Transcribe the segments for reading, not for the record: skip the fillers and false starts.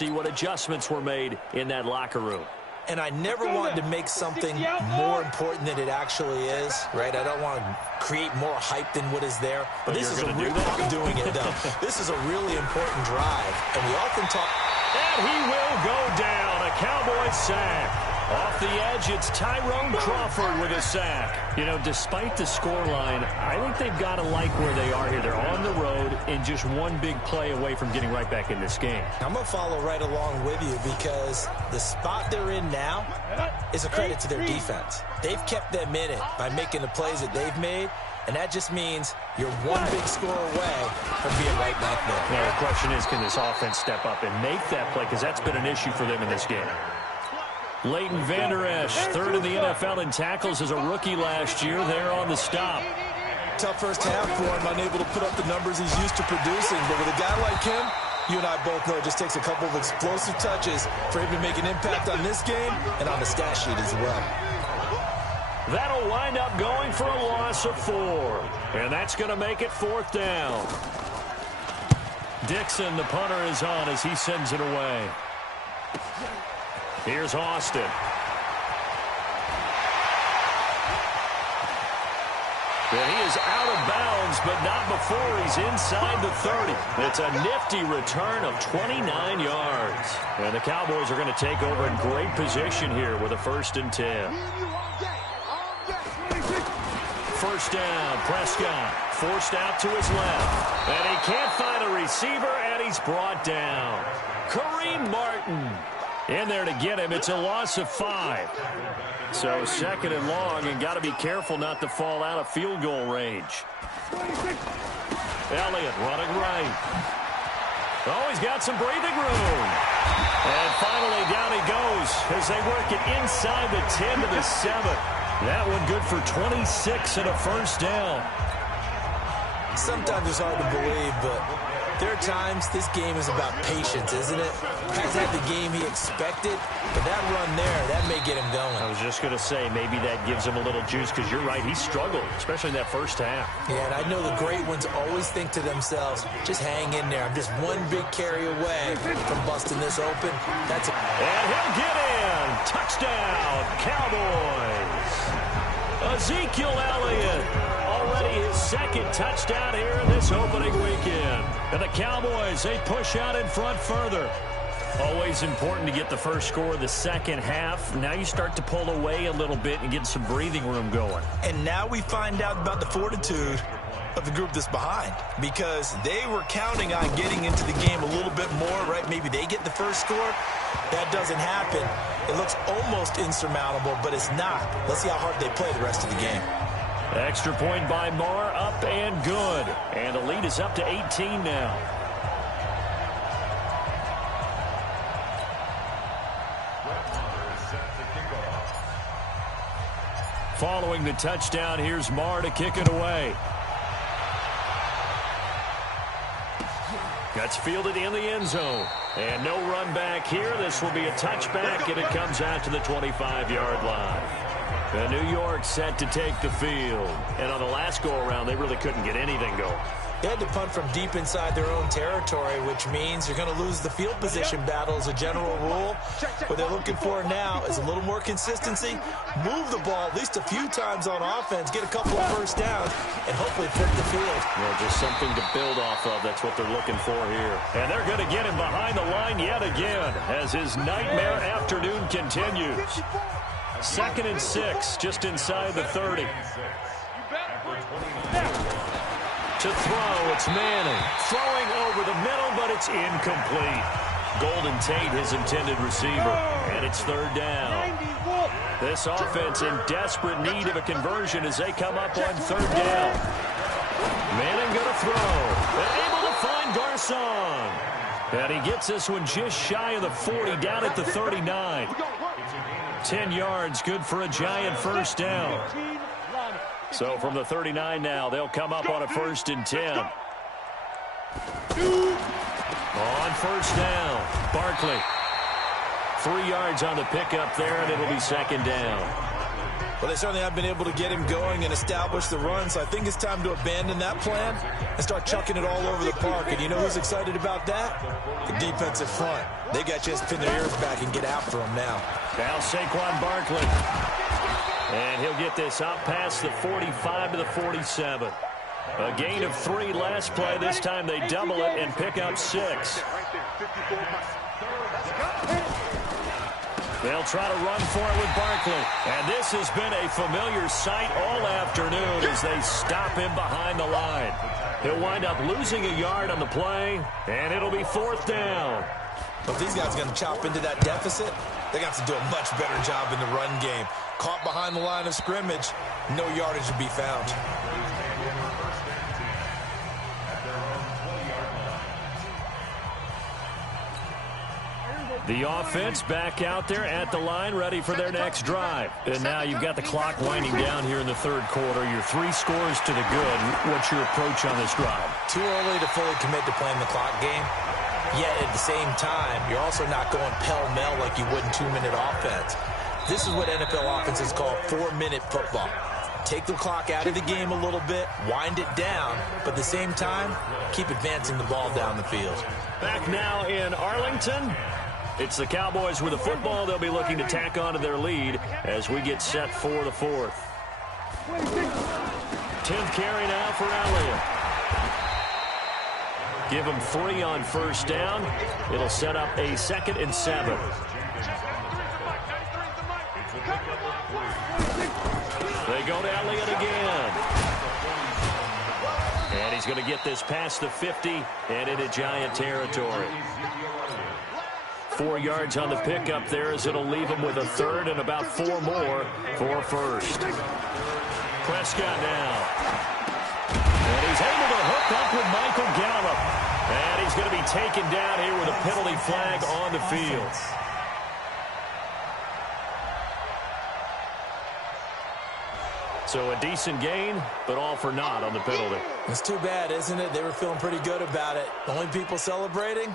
See what adjustments were made in that locker room. And I never wanted to make something more important than it actually is, right? I don't want to create more hype than what is there. But this is a real I'm doing it, though. This is a really important drive. And we often talk. And he will go down. A Cowboys sack. Off the edge, it's Tyrone Crawford with a sack. You know, despite the scoreline, I think they've got to like where they are here. They're on the road and just one big play away from getting right back in this game. I'm going to follow right along with you because the spot they're in now is a credit to their defense. They've kept them in it by making the plays that they've made, and that just means you're one big score away from being right back there. Now, the question is, can this offense step up and make that play? Because that's been an issue for them in this game. Leighton Vander Esch, third in the NFL in tackles as a rookie last year. There on the stop. Tough first half for him, unable to put up the numbers he's used to producing. But with a guy like him, you and I both know it just takes a couple of explosive touches for him to make an impact on this game and on the stat sheet as well. That'll wind up going for a loss of 4. And that's going to make it 4th down. Dixon, the punter, is on as he sends it away. Here's Austin. And he is out of bounds, but not before he's inside the 30. It's a nifty return of 29 yards. And the Cowboys are going to take over in great position here with a 1st and 10. First down, Prescott forced out to his left. And he can't find a receiver, and he's brought down. Kareem Martin in there to get him. It's a loss of 5. So 2nd and long, and got to be careful not to fall out of field goal range. Elliott running right. Oh, he's got some breathing room. And finally down he goes as they work it inside the 10 to the 7. That one good for 26 and a 1st down. Sometimes it's hard to believe, but there are times this game is about patience, isn't it? Hasn't had the game he expected, but that run there, that may get him going. I was just going to say, maybe that gives him a little juice, because you're right, he struggled, especially in that first half. Yeah, and I know the great ones always think to themselves, just hang in there. I'm just one big carry away from busting this open. And he'll get in. Touchdown, Cowboys. Ezekiel Elliott. Already his 2nd touchdown here in this opening weekend. And the Cowboys, they push out in front further. Always important to get the first score of the second half. Now you start to pull away a little bit and get some breathing room going. And now we find out about the fortitude of the group that's behind, because they were counting on getting into the game a little bit more, right? Maybe they get the first score. That doesn't happen. It looks almost insurmountable, but it's not. Let's see how hard they play the rest of the game. Extra point by Marr, up and good. And the lead is up to 18 now. Following the touchdown, here's Marr to kick it away. That's fielded in the end zone. And no run back here. This will be a touchback, and it comes out to the 25-yard line. And New York set to take the field. And on the last go-around, they really couldn't get anything going. They had to punt from deep inside their own territory, which means you're going to lose the field position battle as a general rule. What they're looking for now is a little more consistency, move the ball at least a few times on offense, get a couple of first downs, and hopefully flip the field. Well, just something to build off of. That's what they're looking for here. And they're going to get him behind the line yet again as his nightmare afternoon continues. 2nd and 6, just inside the 30. To throw, it's Manning. Throwing over the middle, but it's incomplete. Golden Tate, his intended receiver. And it's 3rd down. This offense in desperate need of a conversion as they come up on 3rd down. Manning going to throw. And able to find Garcon. And he gets this one just shy of the 40, down at the 39. 10 yards, good for a giant 1st down. So from the 39 now, they'll come up on a 1st and 10. On 1st down, Barkley. 3 yards on the pickup there, and it'll be 2nd down. Well, they certainly have been able to get him going and establish the run, so I think it's time to abandon that plan and start chucking it all over the park. And you know who's excited about that? The defensive front. They got just pin their ears back and get after him now. Now Saquon Barkley. And he'll get this out past the 45 to the 47. A gain of 3 last play. This time they double it and pick up 6. They'll try to run for it with Barkley. And this has been a familiar sight all afternoon as they stop him behind the line. He'll wind up losing a yard on the play, and it'll be 4th down. If these guys are going to chop into that deficit, they're going to have to do a much better job in the run game. Caught behind the line of scrimmage, no yardage to be found. The offense back out there at the line, ready for their next drive. And now you've got the clock winding down here in the 3rd quarter. Your 3 scores to the good. What's your approach on this drive? Too early to fully commit to playing the clock game. Yet at the same time, you're also not going pell-mell like you would in 2-minute offense. This is what NFL offenses call 4-minute football. Take the clock out of the game a little bit, wind it down, but at the same time, keep advancing the ball down the field. Back now in Arlington. It's the Cowboys with the football. They'll be looking to tack on to their lead as we get set for the 4th. 10th carry now for Elliott. Give him 3 on 1st down. It'll set up a 2nd and 7. They go to Elliott again. And he's going to get this past the 50 and into Giant territory. 4 yards on the pickup there as it'll leave him with a 3rd and about 4 more for 1st. Prescott now. And he's able to hook up with Michael Gallup. And he's going to be taken down here with a penalty flag on the field. So a decent gain, but all for naught on the penalty. It's too bad, isn't it? They were feeling pretty good about it. The only people celebrating?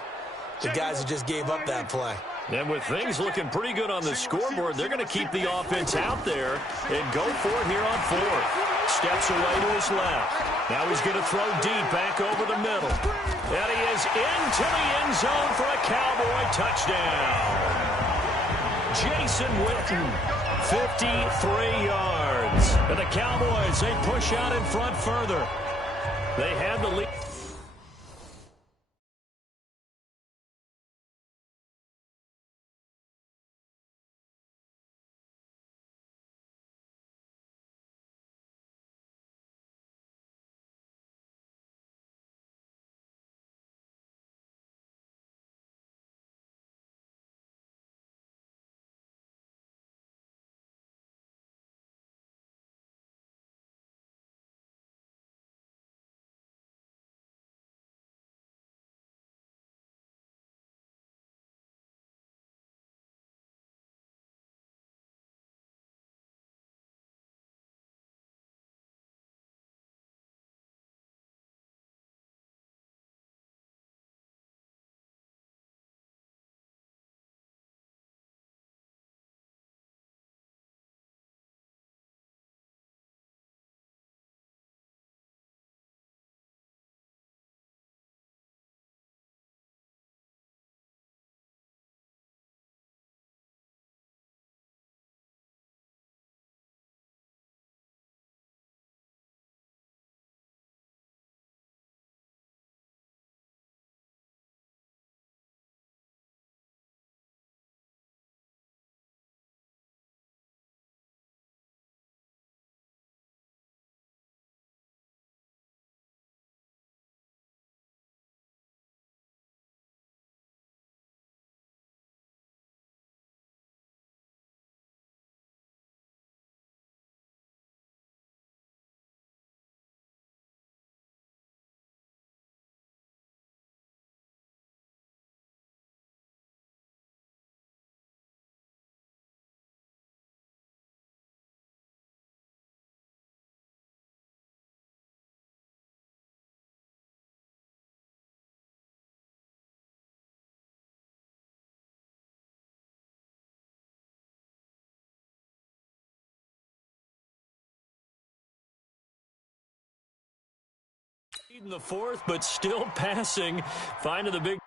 The guys who just gave up that play. And with things looking pretty good on the scoreboard, they're going to keep the offense out there and go for it here on 4th. Steps away to his left. Now he's going to throw deep back over the middle. And he is into the end zone for a Cowboy touchdown. Jason Witten, 53 yards. And the Cowboys, they push out in front further. They have the lead. In the fourth, but still passing. Finding the big.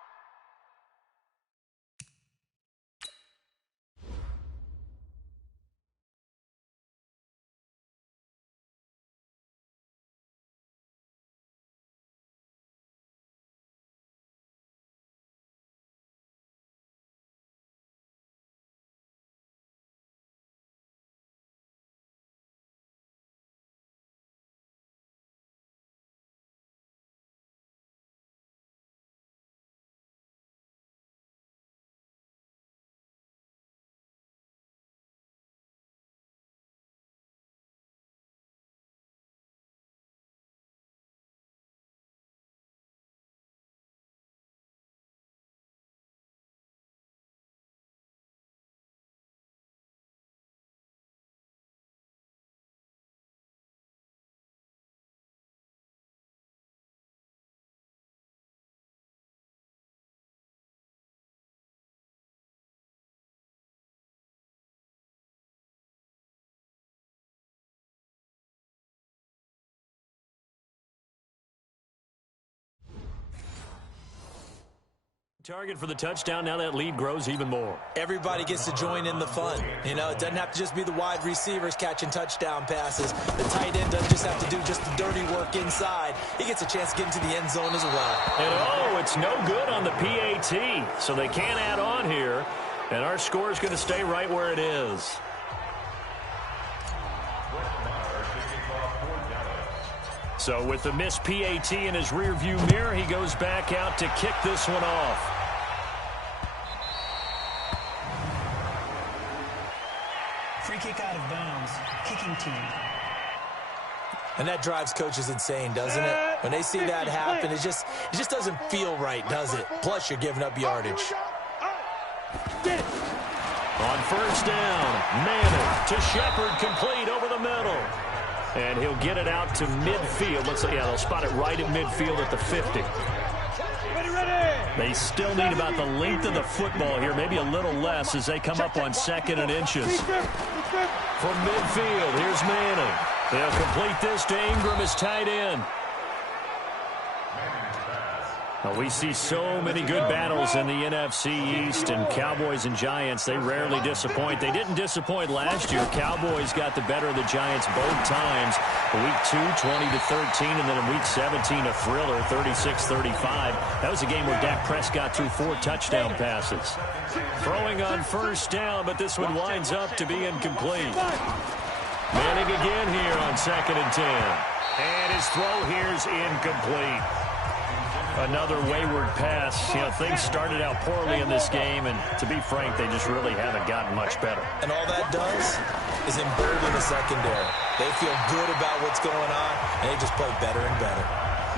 Target for the touchdown. Now that lead grows even more. Everybody gets to join in the fun. You know, it doesn't have to just be the wide receivers catching touchdown passes. The tight end doesn't just have to do just the dirty work inside. He gets a chance to get into the end zone as well. And it's no good on the PAT. So they can't add on here. And our score is going to stay right where it is. So with the missed PAT in his rearview mirror, he goes back out to kick this one off. Free kick out of bounds. Kicking team. And that drives coaches insane, doesn't it? When they see that happen, it just doesn't feel right, does it? Plus, you're giving up yardage. On first down, Madden to Shepard, complete over the middle. And he'll get it out to midfield. Looks like, they'll spot it right at midfield at the 50. They still need about the length of the football here, maybe a little less as they come up on 2nd and inches. From midfield, here's Manning. They'll complete this to Ingram as tight end. Now, we see so many good battles in the NFC East, and Cowboys and Giants, they rarely disappoint. They didn't disappoint last year. Cowboys got the better of the Giants both times. Week 2, 20-13, and then in Week 17, a thriller, 36-35. That was a game where Dak Prescott threw 4 touchdown passes. Throwing on first down, but this one winds up to be incomplete. Manning again here on 2nd and 10. And his throw here's incomplete. Another wayward pass. You know, things started out poorly in this game, and to be frank, they just really haven't gotten much better. And all that does is embolden the secondary. They feel good about what's going on, and they just play better and better.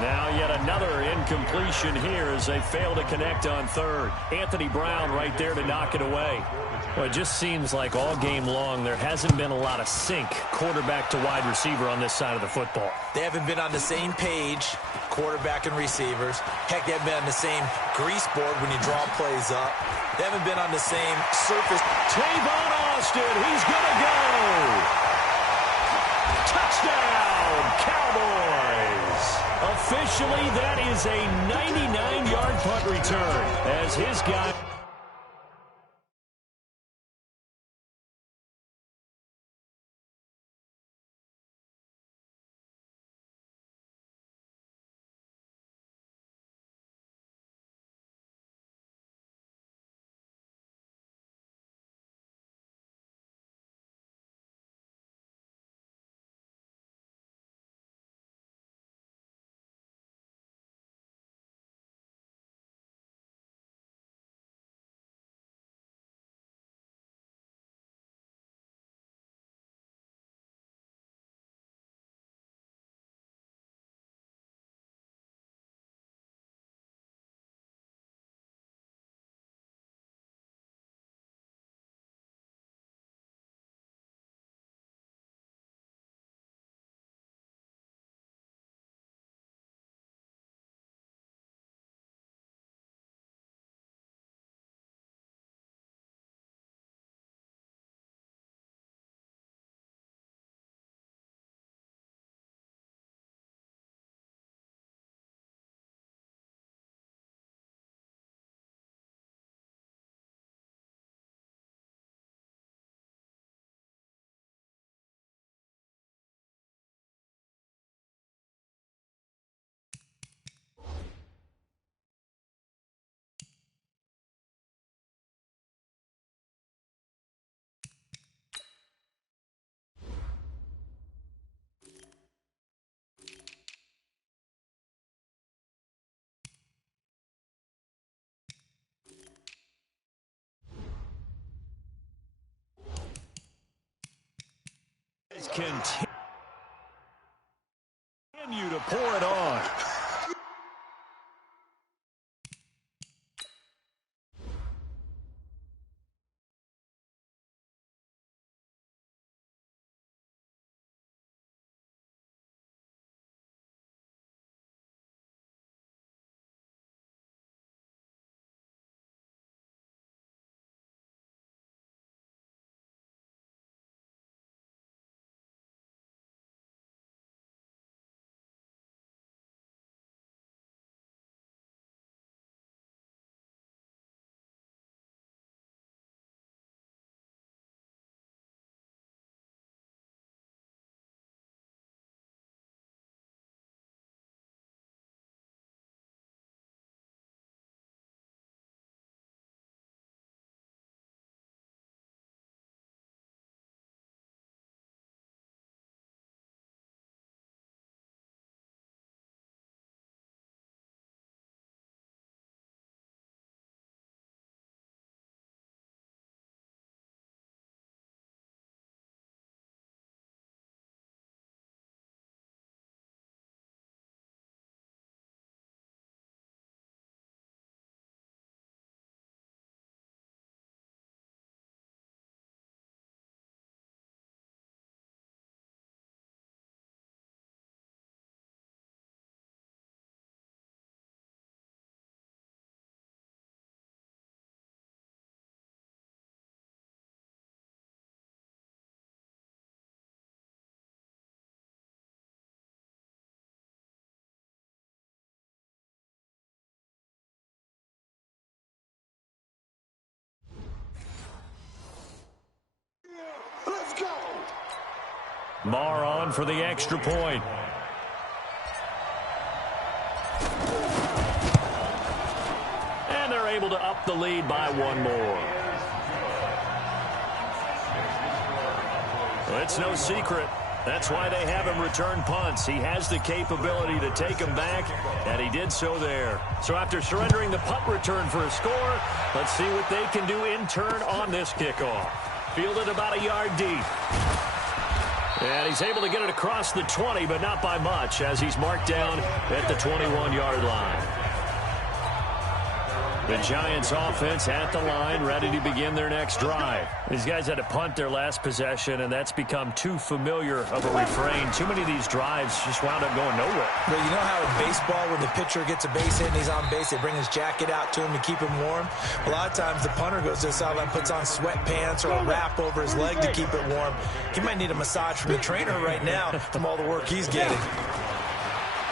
Now yet another incompletion here as they fail to connect on 3rd. Anthony Brown right there to knock it away. Well, it just seems like all game long there hasn't been a lot of sync quarterback to wide receiver on this side of the football. They haven't been on the same page, quarterback and receivers. Heck, they haven't been on the same grease board when you draw plays up. They haven't been on the same surface. Tavon Austin, he's going to go. Touchdown, Cowboys. Officially, that is a 99-yard punt return as his guy... Continue to pour it on. Marr on for the extra point. And they're able to up the lead by one more. Well, it's no secret. That's why they have him return punts. He has the capability to take them back, and he did so there. So after surrendering the punt return for a score, let's see what they can do in turn on this kickoff. Fielded about a yard deep. And he's able to get it across the 20, but not by much, as he's marked down at the 21-yard line. The Giants offense at the line, ready to begin their next drive. These guys had to punt their last possession, and that's become too familiar of a refrain. Too many of these drives just wound up going nowhere. Well, you know how in baseball, when the pitcher gets a base hit and he's on base, they bring his jacket out to him to keep him warm? A lot of times the punter goes to the sideline, puts on sweatpants or a wrap over his leg to keep it warm. He might need a massage from the trainer right now from all the work he's getting.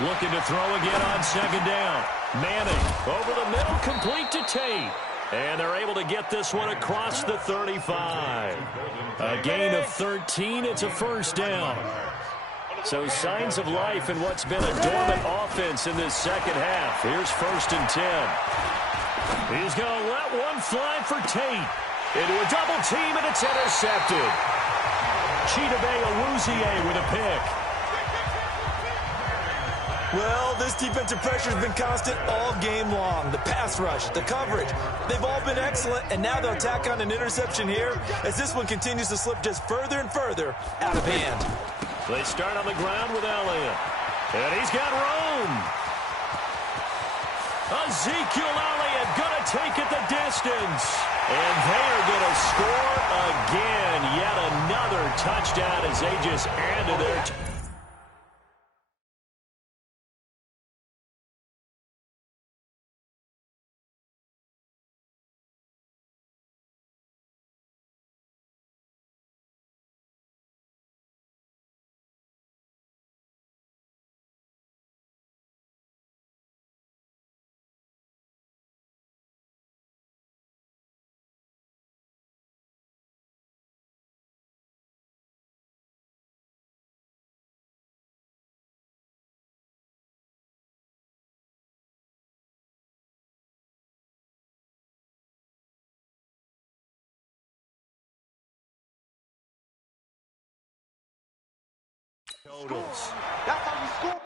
Looking to throw again on second down. Manning over the middle, complete to Tate. And they're able to get this one across the 35. A gain of 13. It's a first down. So signs of life in what's been a dormant offense in this second half. Here's 1st and 10. He's going to let one fly for Tate. Into a double team, and it's intercepted. Chidobe Awuzie with a pick. Well, this defensive pressure has been constant all game long. The pass rush, the coverage, they've all been excellent, and now they'll tack on an interception here as this one continues to slip just further and further out of hand. They start on the ground with Elliott, and he's got room. Ezekiel Elliott going to take it the distance, and they are going to score again. Yet another touchdown as they just add to their totals. That's how you score.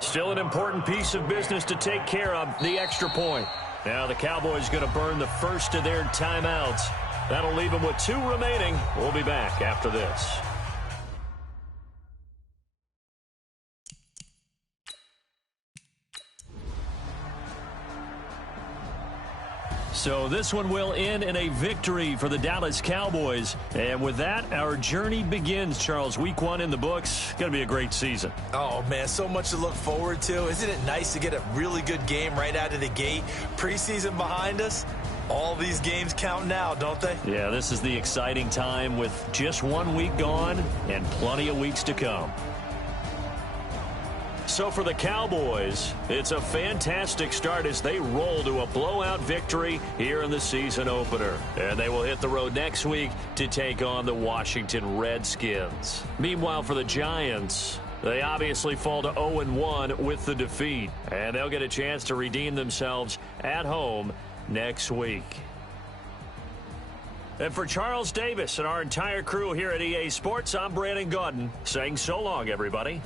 Still an important piece of business to take care of, the extra point. Now the Cowboys going to burn the first of their timeouts. That'll leave them with 2 remaining. We'll be back after this. So this one will end in a victory for the Dallas Cowboys. And with that, our journey begins, Charles. Week 1 in the books. Going to be a great season. Oh, man, so much to look forward to. Isn't it nice to get a really good game right out of the gate? Preseason behind us. All these games count now, don't they? Yeah, this is the exciting time with just 1 week gone and plenty of weeks to come. So for the Cowboys, it's a fantastic start as they roll to a blowout victory here in the season opener. And they will hit the road next week to take on the Washington Redskins. Meanwhile, for the Giants, they obviously fall to 0-1 with the defeat. And they'll get a chance to redeem themselves at home next week. And for Charles Davis and our entire crew here at EA Sports, I'm Brandon Gaudin saying so long, everybody.